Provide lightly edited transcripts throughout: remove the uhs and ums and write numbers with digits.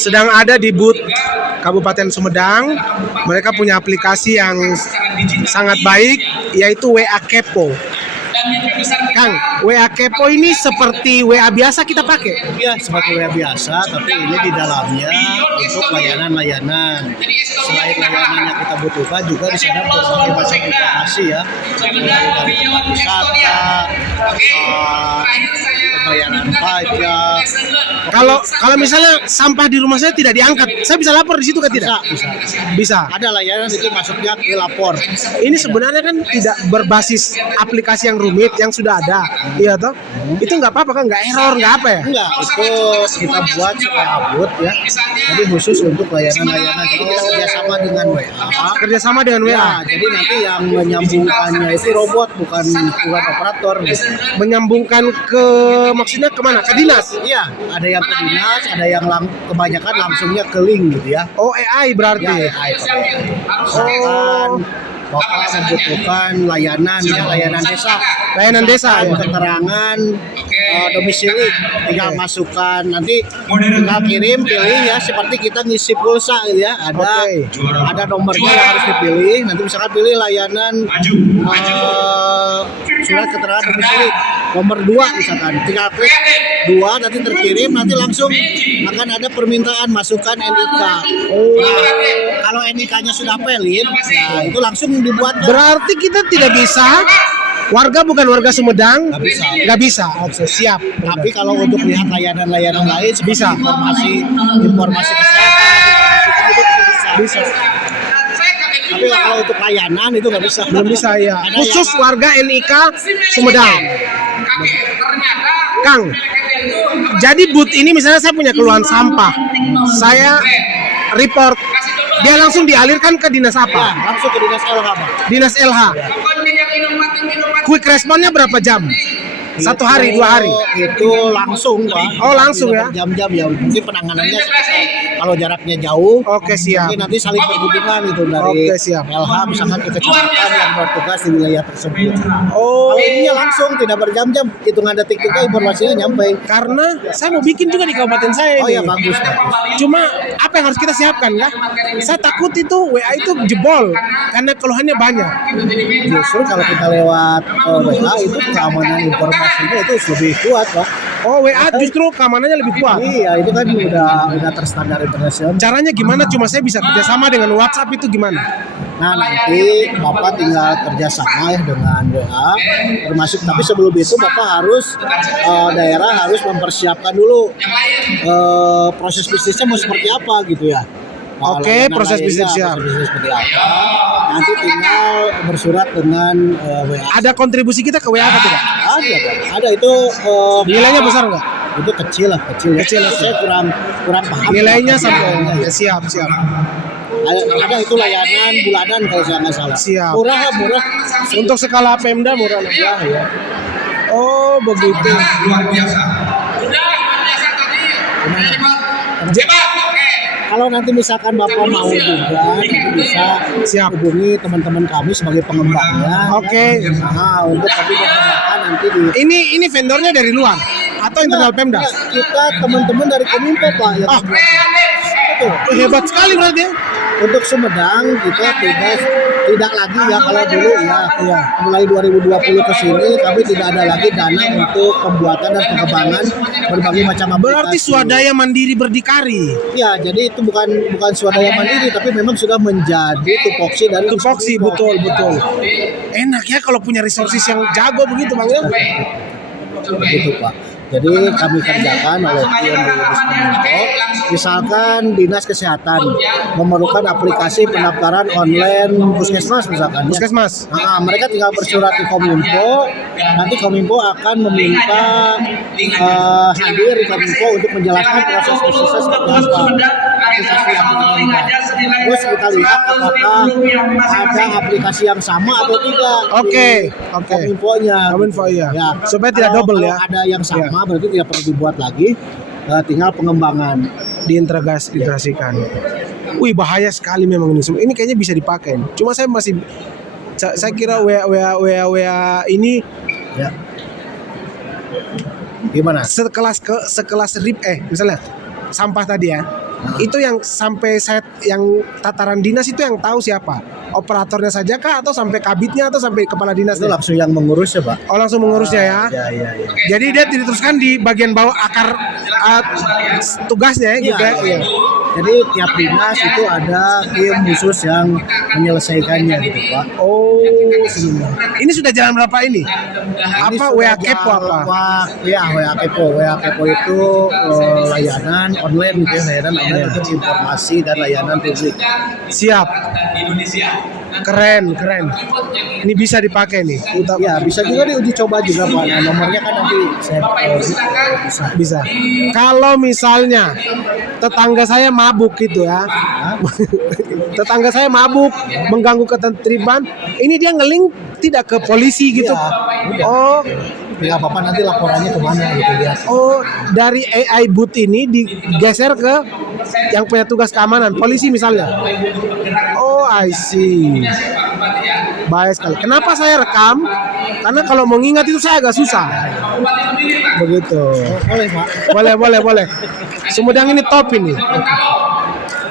sedang ada di booth Kabupaten Sumedang. Mereka punya aplikasi yang sangat baik, yaitu WA Kepo. Kang, WA Kepo ini seperti WA biasa kita pakai? Ya, seperti WA biasa, tapi ini di dalamnya untuk layanan-layanan. Selain layanan yang kita butuhkan, juga di sana berbagai macam informasi ya, mulai dari tempat wisata, pembayaran pajak. Kalau misalnya sampah di rumah saya tidak diangkat, saya bisa lapor di situ kan tidak? Bisa. Ada layanan itu masuknya ke lapor. Ini sebenarnya kan tidak berbasis aplikasi yang rumit yang sudah ada, iya toh? Itu nggak apa-apa kan? Nggak error, nggak apa ya? Enggak, itu kita buat supaya abut ya. Jadi khusus untuk layanan-layanan. Jadi kita kerjasama dengan WA. Kerjasama dengan WA. Ya, jadi nanti yang menyambungkannya itu robot, bukan operator. Gitu. Menyambungkan ke maksudnya kemana? Ke dinas? Iya, ada yang ke dinas, ada yang kebanyakan langsungnya ke link gitu ya. Oh, AI berarti. Ya, AI. Misalkan Bapak membutuhkan layanan desa. Layanan desa, ya. Keterangan domisili, tinggal masukkan, nanti tinggal kirim, pilih ya, seperti kita ngisi pulsa gitu ya. Ada nomornya yang harus dipilih. Nanti misalkan pilih layanan surat keterangan domisili nomor 2 misalkan, tinggal klik 2, nanti terkirim, nanti langsung akan ada permintaan masukkan NIK. Kalau NIK-nya sudah valid, nah itu langsung dibuat. Berarti kita tidak bisa, warga bukan warga Sumedang, nggak bisa. Oke, siap. Tapi kalau untuk lihat layanan-layanan lain, bisa informasi kesehatan, bisa. Tapi kalau untuk layanan itu nggak bisa. Belum bisa ya. Khusus warga NIK Sumedang. Kang, jadi booth ini misalnya saya punya keluhan sampah, saya report, dia langsung dialirkan ke dinas apa? Langsung ke dinas LH, Pak. Dinas LH. Quick responnya berapa jam? 1 hari, 2 hari? Itu langsung, Pak. Oh, langsung ya? Jam-jam ya. Mungkin penanganannya kalau jaraknya jauh. Oke, siap. Mungkin nanti saling berhubungan itu dari LH misalkan ke kecamatan yang bertugas di wilayah tersebut. Oh. Kalau ininya langsung tidak berjam-jam, hitungan detik juga informasinya nyampe. Karena saya mau bikin juga di kabupaten saya ini. Oh ya, bagus. Cuma apa yang harus kita siapkan kah? Saya takut itu WA itu jebol karena keluhannya banyak. Justru kalau kita lewat WA itu keamanan informasinya itu lebih kuat, Pak. Oh, WA justru keamanannya lebih kuat. Iya, itu kan udah terstandar internasional. Caranya gimana? Cuma saya bisa kerjasama dengan WhatsApp itu gimana? Nah, nanti Bapak tinggal kerjasama ya dengan WA, termasuk, tapi sebelum itu Bapak harus daerah harus mempersiapkan dulu proses bisnisnya mau seperti apa gitu ya. Oke, proses bisnisnya seperti apa? Nanti tinggal bersurat dengan WA. Ada kontribusi kita ke WA atau tidak? Ada itu nilainya besar nggak? Itu kecil lah. Saya kurang paham. Nilainya sampai siap. Ada itu layanan bulanan kalau saya nggak salah. Siap. Murah. Untuk skala Pemda murah lah. Ya. Oh, begitu. Luar biasa. Kalau nanti misalkan Bapak mau juga, nanti bisa hubungi teman-teman kami sebagai pengembangnya. Oke. Ya. Nah, untuk kami mengembangkan nanti di. Ini vendornya dari luar atau internal Pemda? Kita teman-teman dari Kominfo, Pak. Ya, hebat sekali berarti ya. Untuk Sumedang kita tidak lagi ya kalau dulu ya mulai 2020 ke sini kami tidak ada lagi dana untuk pembuatan dan pengembangan berbagai macam aplikasi. Berarti swadaya mandiri berdikari. Ya, jadi itu bukan swadaya mandiri tapi memang sudah menjadi tupoksi dari tupoksi. Betul. Enak ya kalau punya resources yang jago begitu, Bang ya. Begitu, Pak. Jadi kami kerjakan oleh tim di Diskominfo, misalkan Dinas Kesehatan memerlukan aplikasi pendaftaran online puskesmas misalkan. Puskesmas. Nah, mereka tinggal bersurat di Kominfo, nanti Kominfo akan meminta hadir di Kominfo untuk menjelaskan proses bisnisnya seperti apa. Aplikasi yang diinginkan. Terus kita lihat apakah ada aplikasi yang sama atau tidak. Oke. Kominfo-nya. Ya. Supaya tidak double ya. Ada yang sama berarti tidak perlu dibuat lagi, tinggal pengembangan diintegrasikan. Wih, bahaya sekali memang ini. Ini kayaknya bisa dipakai. Cuma saya kira WA ini ya. Gimana? Sekelas RIP misalnya sampah tadi ya. Itu yang sampai yang tataran dinas itu yang tahu siapa? Operatornya saja kah atau sampai kabitnya atau sampai kepala dinas? Itu langsung yang mengurus ya Pak. Oh, langsung mengurusnya ya. Iya. Jadi dia diteruskan di bagian bawah akar tugasnya ya, gitu ya. Iya. Jadi tiap dinas itu ada tim khusus yang menyelesaikannya gitu Pak. Oh, ini sudah jalan berapa ini? Apa WA Kepo apa? Ya WA Kepo. WA Kepo itu layanan online gitu ya, layanan online untuk informasi dan layanan publik. Siap. Keren. Ini bisa dipakai nih. Ya bisa juga diuji coba juga Pak. Nah, nomornya kan nanti saya bisa. Kalau misalnya tetangga saya mabuk gitu ya. Tetangga saya mabuk mengganggu ketertiban, ini dia ngeling tidak ke polisi gitu. Udah. Oh, nggak apa-apa nanti laporannya kemana gitu lihat. Oh, dari AI booth ini digeser ke yang punya tugas keamanan, polisi misalnya. Oh, I see. Baik sekali. Kenapa saya rekam? Karena kalau mau ngingat itu saya agak susah. Begitu. Boleh Pak. Boleh. Sumedang ini top ini.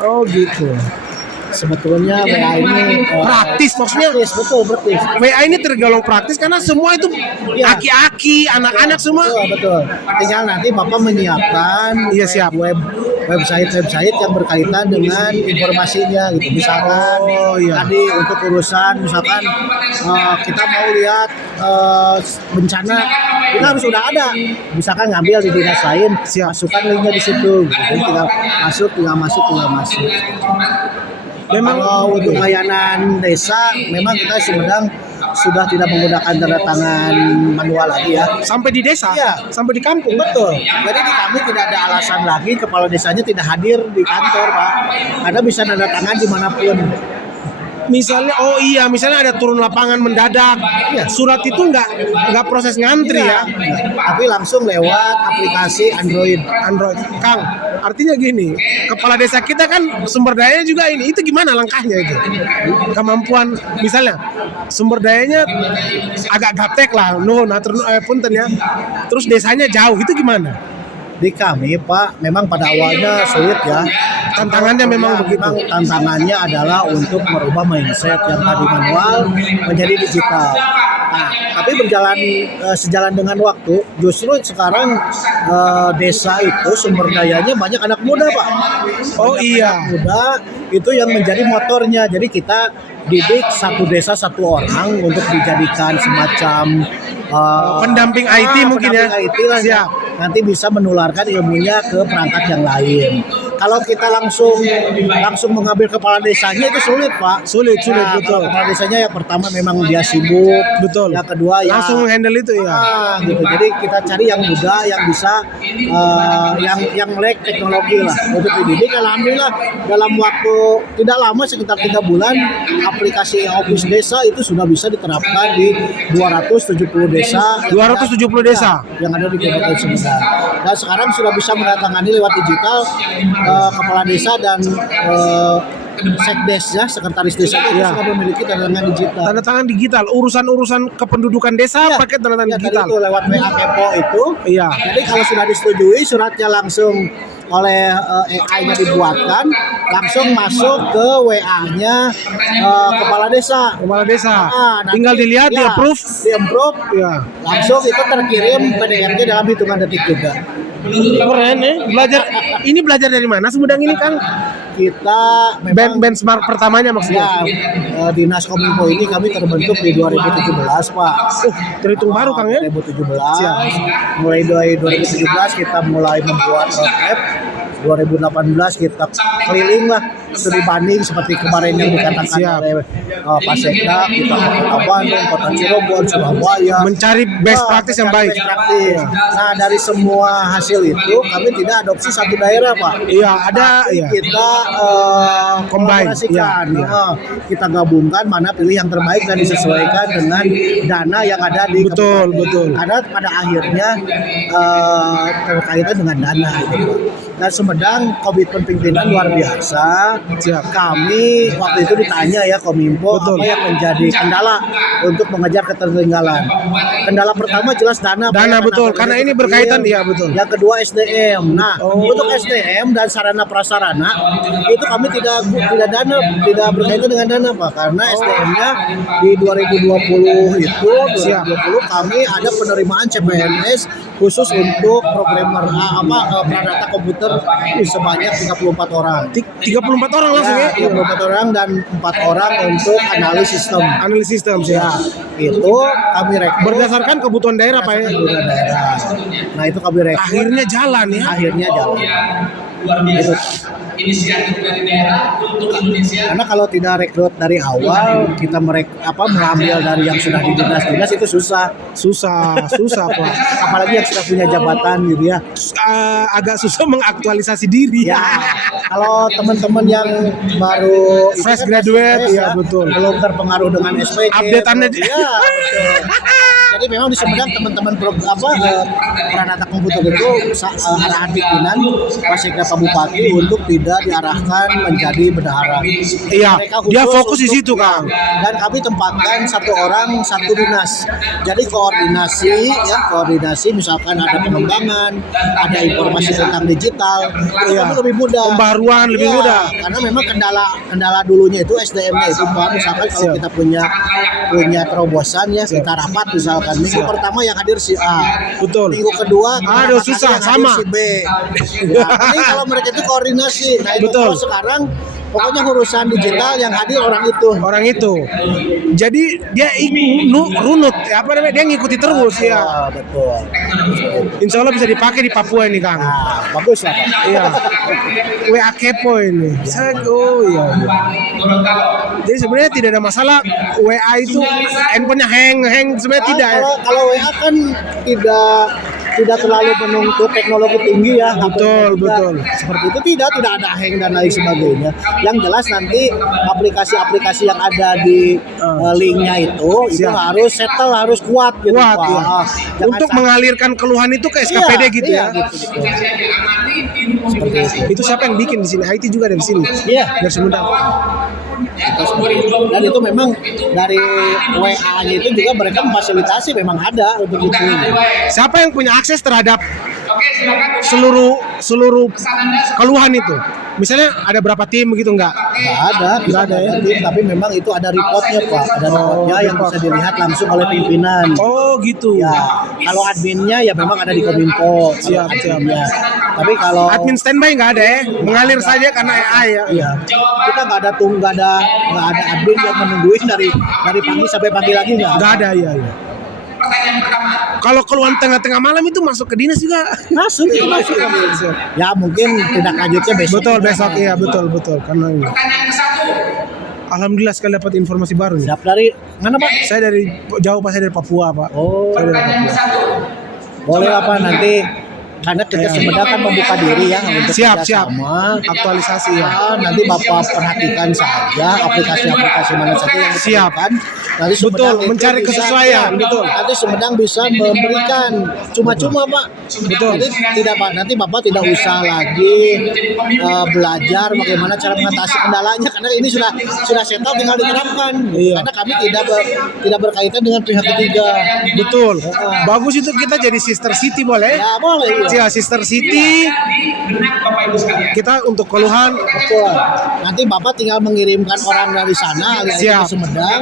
Oh gitu. Sebetulnya WA ini Praktis maksudnya. betul. WA ini tergolong praktis karena semua itu Ya. aki-aki, anak-anak semua. Betul. Tinggal nanti Bapak menyiapkan Iya, siap. website yang berkaitan dengan informasinya gitu. Misalkan tadi untuk urusan misalkan kita mau lihat bencana, kita harus sudah ada. Misalkan ngambil di dinas lain, masukkan linknya di situ. Gitu. Jadi tinggal masuk. Memang kalau untuk layanan desa, memang kita sudah tidak menggunakan tanda tangan manual lagi ya. Sampai di desa, Iya. sampai di kampung. Betul. Jadi di kami tidak ada alasan lagi kepala desanya tidak hadir di kantor Pak. Anda bisa tanda tangan dimanapun. Misalnya ada turun lapangan mendadak. Iya. Surat itu nggak proses ngantri ya. Tapi langsung lewat aplikasi Android. Kang, artinya gini, kepala desa kita kan sumber dayanya juga ini. Itu gimana langkahnya itu? Kemampuan misalnya sumber dayanya agak gaptek lah, punten ya. Terus desanya jauh, itu gimana? Di kami Pak, memang pada awalnya sulit ya. Tantangannya memang begitu. Tantangannya adalah untuk merubah mindset yang tadi manual menjadi digital. Nah, tapi sejalan dengan waktu, justru sekarang desa itu sumber dayanya banyak anak muda Pak. Oh iya. Anak muda itu yang menjadi motornya. Jadi kita didik satu desa satu orang untuk dijadikan semacam pendamping IT mungkin ya. IT lah ya. Nanti bisa menularkan ilmunya ke perangkat yang lain. Kalau kita langsung mengambil kepala desanya itu sulit Pak. Sulit betul. Kepala desanya yang pertama memang dia sibuk, betul. Yang kedua ya langsung handle itu ya. Gitu. Jadi kita cari yang muda yang bisa yang melek teknologi lah untuk dididik. Alhamdulillah dalam waktu tidak lama sekitar 3 bulan aplikasi Office Desa itu sudah bisa diterapkan di 270 desa. 270 desa yang ada di Kabupaten Sumedang. Dan sekarang sudah bisa menandatangani lewat digital kepala desa dan sekdes ya, sekretaris desa itu sudah memiliki tanda tangan digital. Tanda tangan digital, urusan kependudukan desa pakai tanda tangan digital. Itu lewat WA Kepo itu. Iya. Jadi kalau sudah disetujui, suratnya langsung oleh AI-nya dibuatkan, langsung masuk ke WA-nya kepala desa. Tinggal dilihat, di-approve. Ya. Langsung itu terkirim PDF-nya dalam hitungan detik juga. Keren ya. Belajar dari mana Sumedang ini Kang? Kita memang benchmark pertamanya maksudnya. Dinas Kominfo ini kami terbentuk di 2017 Pak. Terhitung baru Kang ya. 2017. Mulai dari 2017 kita mulai membuat roadmap. 2018 kita keliling lah studi banding seperti kemarin yang dikatakan oleh Pak Sekda, kita ke Kota Bandung, Kota Cirebon, Surabaya, mencari best practice yang baik. Nah dari semua hasil itu kami tidak adopsi satu daerah Pak. Kita kombinasikan, kita gabungkan mana pilih yang terbaik dan disesuaikan dengan dana yang ada di betul. Karena pada akhirnya terkaitan dengan dana gitu Pak. Dan Sumedang komitmen pimpinan luar biasa. Kami waktu itu ditanya ya Kominfo Betul. apa yang menjadi kendala untuk mengejar ketertinggalan. Kendala pertama jelas dana. Dana, betul. Karena ini berkaitan, iya, betul. Yang kedua SDM. Nah, untuk SDM dan sarana prasarana itu kami tidak berkaitan dengan dana Pak, karena SDM-nya di 2020 itu 2020 kami ada penerimaan CPNS khusus untuk programmer pradata komputer sebanyak 34 orang. 34 orang langsung ya? 34 orang dan 4 orang untuk analis sistem. Analis sistem sih. Ya, itu kami rekrut Berdasarkan kebutuhan daerah Pak ya? kebutuhan daerah. Nah, itu kami rekrut. Akhirnya jalan ya? Akhirnya jalan. Luar biasa inisiatif dari daerah untuk Indonesia. Karena kalau tidak rekrut dari awal, kita mengambil dari yang sudah di dinas-dinas itu susah Pak. apalagi yang sudah punya jabatan gitu ya. Agak susah mengaktualisasi diri Ya, kalau teman-teman yang baru Fresh graduate, ya, betul. belum terpengaruh dengan SPC, Update-annya ya, betul. Jadi memang di Sumedang teman-teman pradata komputer itu arahan pimpinan Wasekda Pak Bupati untuk tidak diarahkan menjadi bendahara. Iya, Mereka dia khusus fokus di untuk- situ, Kang. Dan kami tempatkan satu orang satu dinas. Jadi koordinasi misalkan ada pengembangan, ada informasi tentang digital, itu Iya. kami lebih mudah. Pembaruan lebih Iya, mudah. Karena memang kendala dulunya itu SDM-nya itu Pak. Misalkan kalau Siap. kita punya terobosan ya, kita rapat misalkan minggu pertama yang hadir si A. Betul. Minggu kedua Aduh, yang susah, hadir sama. si B. Ya, ini kalau mereka itu koordinasi. Nah, itu Betul. kalau sekarang pokoknya urusan digital yang hadir orang itu. Orang itu. Jadi dia runut ya, apa namanya? Dia ngikuti terus ya. Betul. Insya Allah bisa dipakai di Papua ini, Kang. Nah, bagus lah Pak. Iya. WA kepo ini. Oh iya. Jadi sebenarnya tidak ada masalah WA itu handphonenya hang sebenarnya tidak ya. Kalau WA kan tidak terlalu menuntut teknologi tinggi ya. Betul, Tidak. betul. Seperti itu tidak ada hang dan lain sebagainya. Yang jelas nanti aplikasi-aplikasi yang ada di linknya itu Siap. harus kuat gitu Kuat Pak. ya. Jangan Untuk sampai- mengalirkan keluhan itu ke SKPD gitu ya. gitu. Seperti itu. Itu siapa yang bikin di sini? IT juga dari sini. Iya. Dari Sumedang. Dan itu memang dari WA-nya itu juga mereka memfasilitasi memang ada untuk itu. Siapa yang punya akses terhadap Oke, silakan. seluruh keluhan itu? Misalnya ada berapa tim begitu enggak? Nggak ada ya. Tapi memang itu ada reportnya Pak. Ada reportnya yang bisa dilihat langsung oleh pimpinan. Oh gitu. Ya, kalau adminnya ya memang ada di Kominfo. Siap. Ya. Tapi kalau Admin standby nggak ada ya? Mengalir saja karena AI ya. iya, kita nggak ada admin yang menungguin dari pagi sampai pagi lagi nggak Nggak ada ya. Pertanyaan pertama. Kalau keluhan tengah-tengah malam itu masuk ke dinas juga. Masuk. Ya mungkin tidak lanjutnya besok. Betul besok iya betul karena ini. Pertanyaan ke satu. Alhamdulillah sekali dapat informasi baru. nih. Siap dari mana Pak? Saya dari jauh Pak, saya dari Papua Pak. Oh, Saya dari Pertanyaan ke satu. boleh apa nanti karena kita Sumedang kan membuka diri ya untuk Siap. kerjasama. Aktualisasi ya. Nanti Bapak perhatikan saja aplikasi-aplikasi mana saja yang Siap. diperlukan. Nanti Sumedang Betul, itu mencari bisa- kesesuaian, ya, betul. Nanti Sumedang bisa memberikan cuma-cuma Pak. Betul. Jadi tidak Pak, nanti Bapak tidak usah lagi belajar bagaimana cara mengatasi kendalanya karena ini sudah settle tinggal diterapkan. Iya. Karena kami tidak berkaitan dengan pihak ketiga. Betul. Bagus itu kita jadi sister city boleh? Ya boleh. Iya. Ya sister city. Di benak Bapak Ibu sekalian. Kita untuk keluhan. Betul. Nanti Bapak tinggal mengirimkan orang dari sana alias Siap. ke Sumedang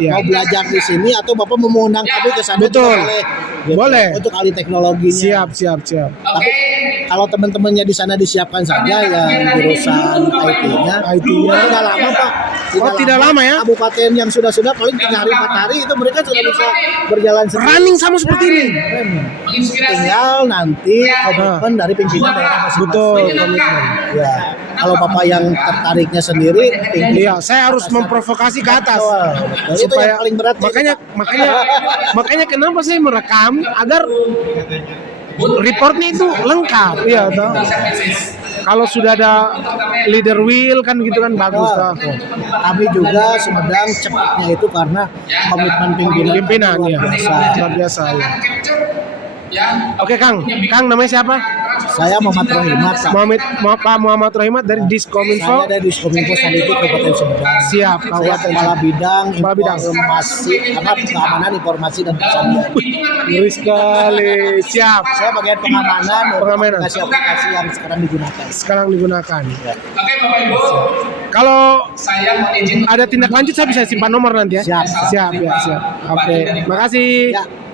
Iya. mau belajar di sini atau Bapak mengundang kami ke sana Betul. juga boleh. Gitu. Boleh. Untuk ahli teknologinya. Siap. Oke. Kalau teman-temannya di sana disiapkan saja yang jurusan IT-nya. IT-nya. Tidak lama Pak. Tidak lama ya? Kabupaten yang sudah paling 3 hari 4 hari itu mereka sudah bisa berjalan sendiri. Running sama seperti ini. Menginspirasi. Tinggal nanti komitmen dari pimpinan daerah masing-masing. Betul, komitmen. Ya, kalau Bapak yang tertariknya sendiri, Iya, saya harus memprovokasi ke atas Betul. Itu supaya yang paling berat. makanya kenapa saya merekam agar reportnya itu lengkap. Iya, toh. Kalau sudah ada leader wheel kan gitu kan bagus toh. Kami juga Sumedang cepatnya itu karena komitmen pimpinan Pimpinan luar ya. biasa. Luar biasa ya. Ya. Oke, Kang namanya siapa? Saya Muhammad Rohimat, Pak. Pak Muhammad Rohimat dari Diskominfo. Saya dari Diskominfo Sandiki Kabupaten Sumedang. Siap, Pak Saya Watel. Kepala Bidang Kepala Bidang. Informasi, Keamanan Informasi dan Persalinan. Ngeri sekali. Siap. Saya bagian pengamanan Pengamanan. aplikasi yang sekarang digunakan. Oke Bapak Ibu, Kalau saya mau izin ada tindak lanjut saya bisa simpan nomor nanti ya. Siap. Siap ya, siap. Oke. Makasih. Ya.